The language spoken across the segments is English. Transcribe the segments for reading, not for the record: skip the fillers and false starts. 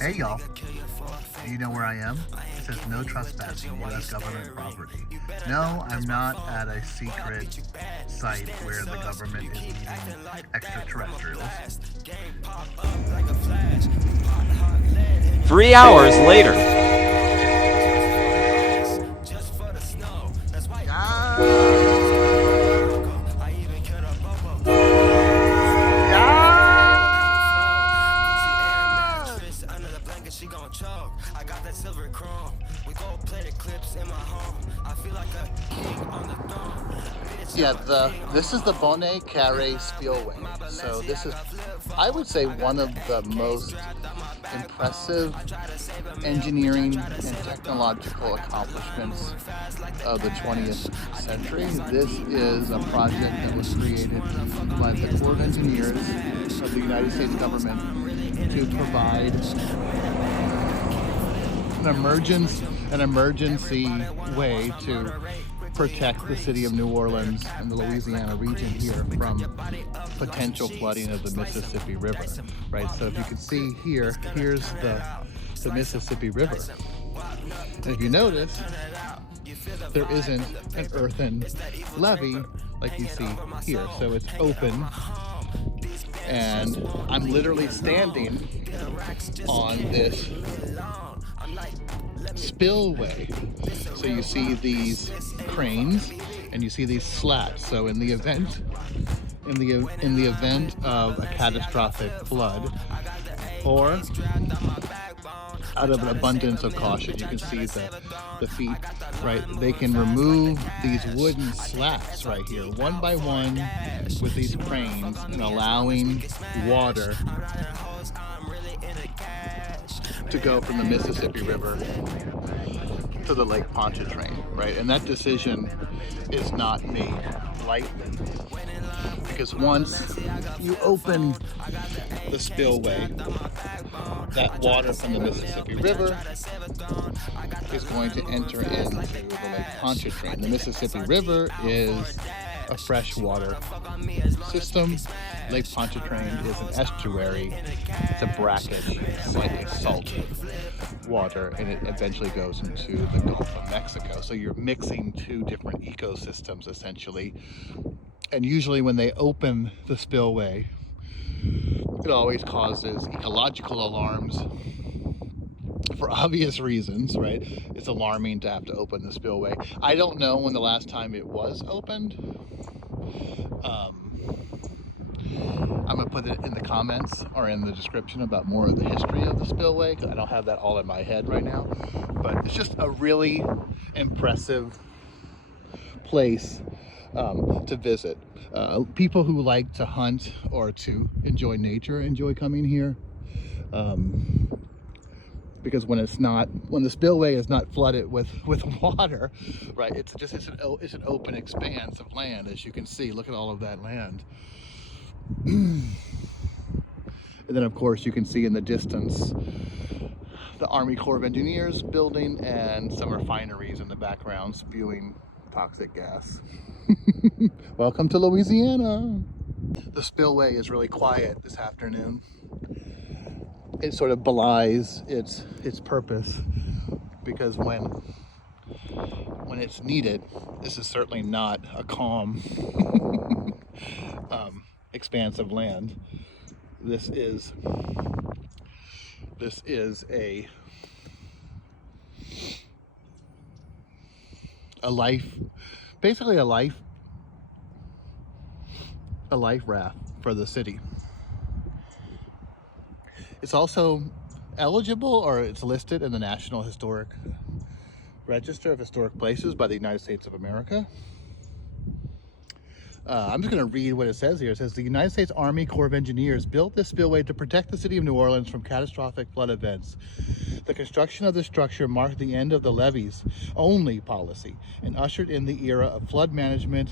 Hey y'all, do you know where I am? It says no trespassing U.S. government property. No, I'm not at a secret site where the government is meeting extraterrestrials. 3 hours later. Yeah, this is the Bonnet Carré Spillway. So this is, I would say, one of the most impressive engineering and technological accomplishments of the 20th century. This is a project that was created by the Corps of Engineers of the United States government to provide an emergency way to protect the city of New Orleans and the Louisiana region here from potential flooding of the Mississippi River, right? So if you can see here, here's the Mississippi River. And if you notice, there isn't an earthen levee like you see here. So it's open, and I'm literally standing on this spillway. So you see these cranes and you see these slats. So in the event of a catastrophic flood, or out of an abundance of caution, you can see the feet, right? They can remove these wooden slats right here, one by one, with these cranes, and allowing water to go from the Mississippi River to the Lake Pontchartrain, right? And that decision is not made lightly, because once you open the spillway, that water from the Mississippi River is going to enter into the Lake Pontchartrain. The Mississippi River is a freshwater system. Lake Pontchartrain is an estuary. It's a brackish, slightly salt water, and it eventually goes into the Gulf of Mexico. So you're mixing two different ecosystems essentially. And usually when they open the spillway, it always causes ecological alarms for obvious reasons, right? It's alarming to have to open the spillway. I don't know when the last time it was opened. I'm gonna put it in the comments or in the description about more of the history of the spillway, because I don't have that all in my head right now. But it's just a really impressive place to visit. People who like to hunt or to enjoy nature enjoy coming here, because when the spillway is not flooded with water, right? It's an open expanse of land, as you can see. Look at all of that land. And then of course you can see in the distance the Army Corps of Engineers building and some refineries in the background spewing toxic gas. Welcome to Louisiana. The spillway is really quiet this afternoon. It sort of belies its purpose, because when it's needed, this is certainly not a calm expanse of land. This is a life, basically a life raft for the city. It's also eligible, or it's listed in the National Historic Register of Historic Places by the United States of America. I'm just going to read what it says here. It says, the United States Army Corps of Engineers built this spillway to protect the city of New Orleans from catastrophic flood events. The construction of the structure marked the end of the levees only policy and ushered in the era of flood management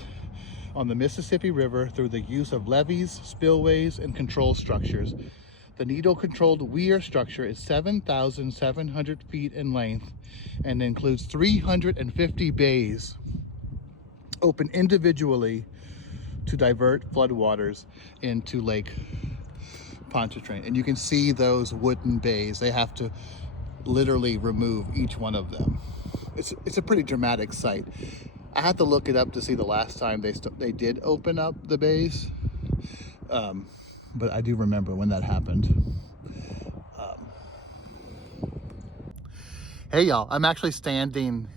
on the Mississippi River through the use of levees, spillways, and control structures. The needle-controlled weir structure is 7,700 feet in length and includes 350 bays open individually to divert floodwaters into Lake Pontchartrain, and you can see those wooden bays. They have to literally remove each one of them. It's a pretty dramatic sight. I had to look it up to see the last time they did open up the bays, but I do remember when that happened. Hey y'all, I'm actually standing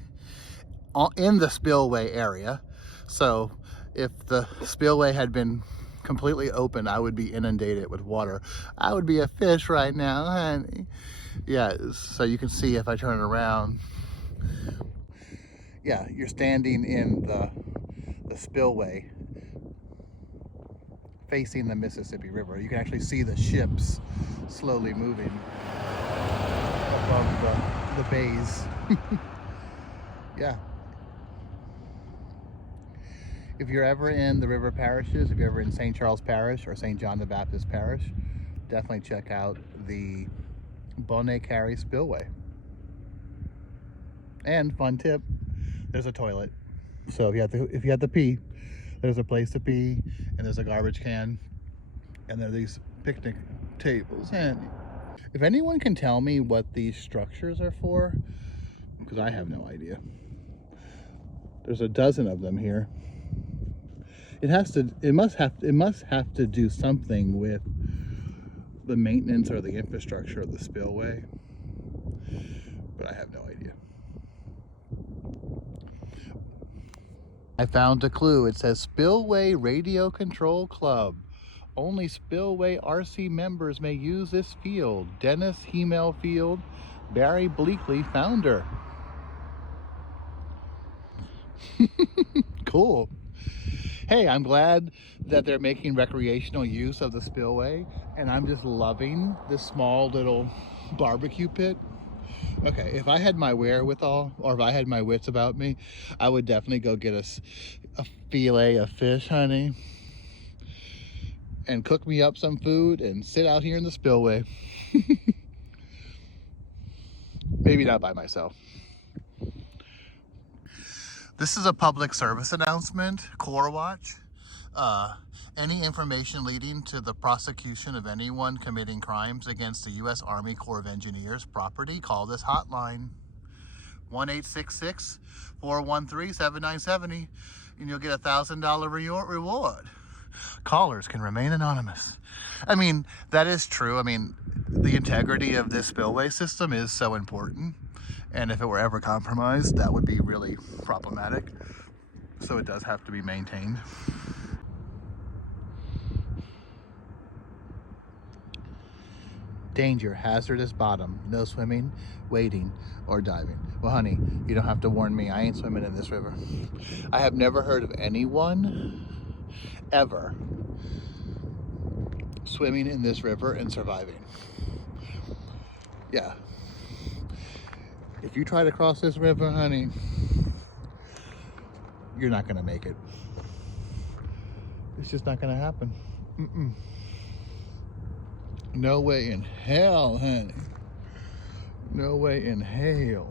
in the spillway area. So if the spillway had been completely open, I would be inundated with water. I would be a fish right now, honey. Yeah, so you can see if I turn it around. Yeah, you're standing in the spillway facing the Mississippi River. You can actually see the ships slowly moving above the bays. Yeah. If you're ever in the river parishes, if you're ever in St. Charles Parish or St. John the Baptist Parish, definitely check out the Bonnet Carré Spillway. And fun tip, there's a toilet. So if you have to pee, there's a place to pee, and there's a garbage can, and there are these picnic tables. And if anyone can tell me what these structures are for, because I have no idea. There's a dozen of them here. It must have to do something with the maintenance or the infrastructure of the spillway, but I have no idea. I found a clue. It says Spillway Radio Control Club. Only Spillway RC members may use this field. Dennis Hemel Field, Barry Bleakley, founder. Cool. Hey, I'm glad that they're making recreational use of the spillway, and I'm just loving this small little barbecue pit. Okay, if I had my wherewithal, or if I had my wits about me, I would definitely go get a fillet of fish, honey, and cook me up some food and sit out here in the spillway. Maybe not by myself. This is a public service announcement, Corps Watch. Any information leading to the prosecution of anyone committing crimes against the U.S. Army Corps of Engineers property, call this hotline, 1-866-413-7970, and you'll get a $1,000 reward. Callers can remain anonymous. I mean, that is true. I mean, the integrity of this spillway system is so important, and if it were ever compromised, that would be really problematic. So it does have to be maintained. Danger, hazardous bottom, no swimming, wading, or diving. Well, honey, you don't have to warn me. I ain't swimming in this river. I have never heard of anyone ever swimming in this river and surviving. Yeah. If you try to cross this river, honey, you're not gonna make it. It's just not gonna happen. No way in hell, honey. No way in hell.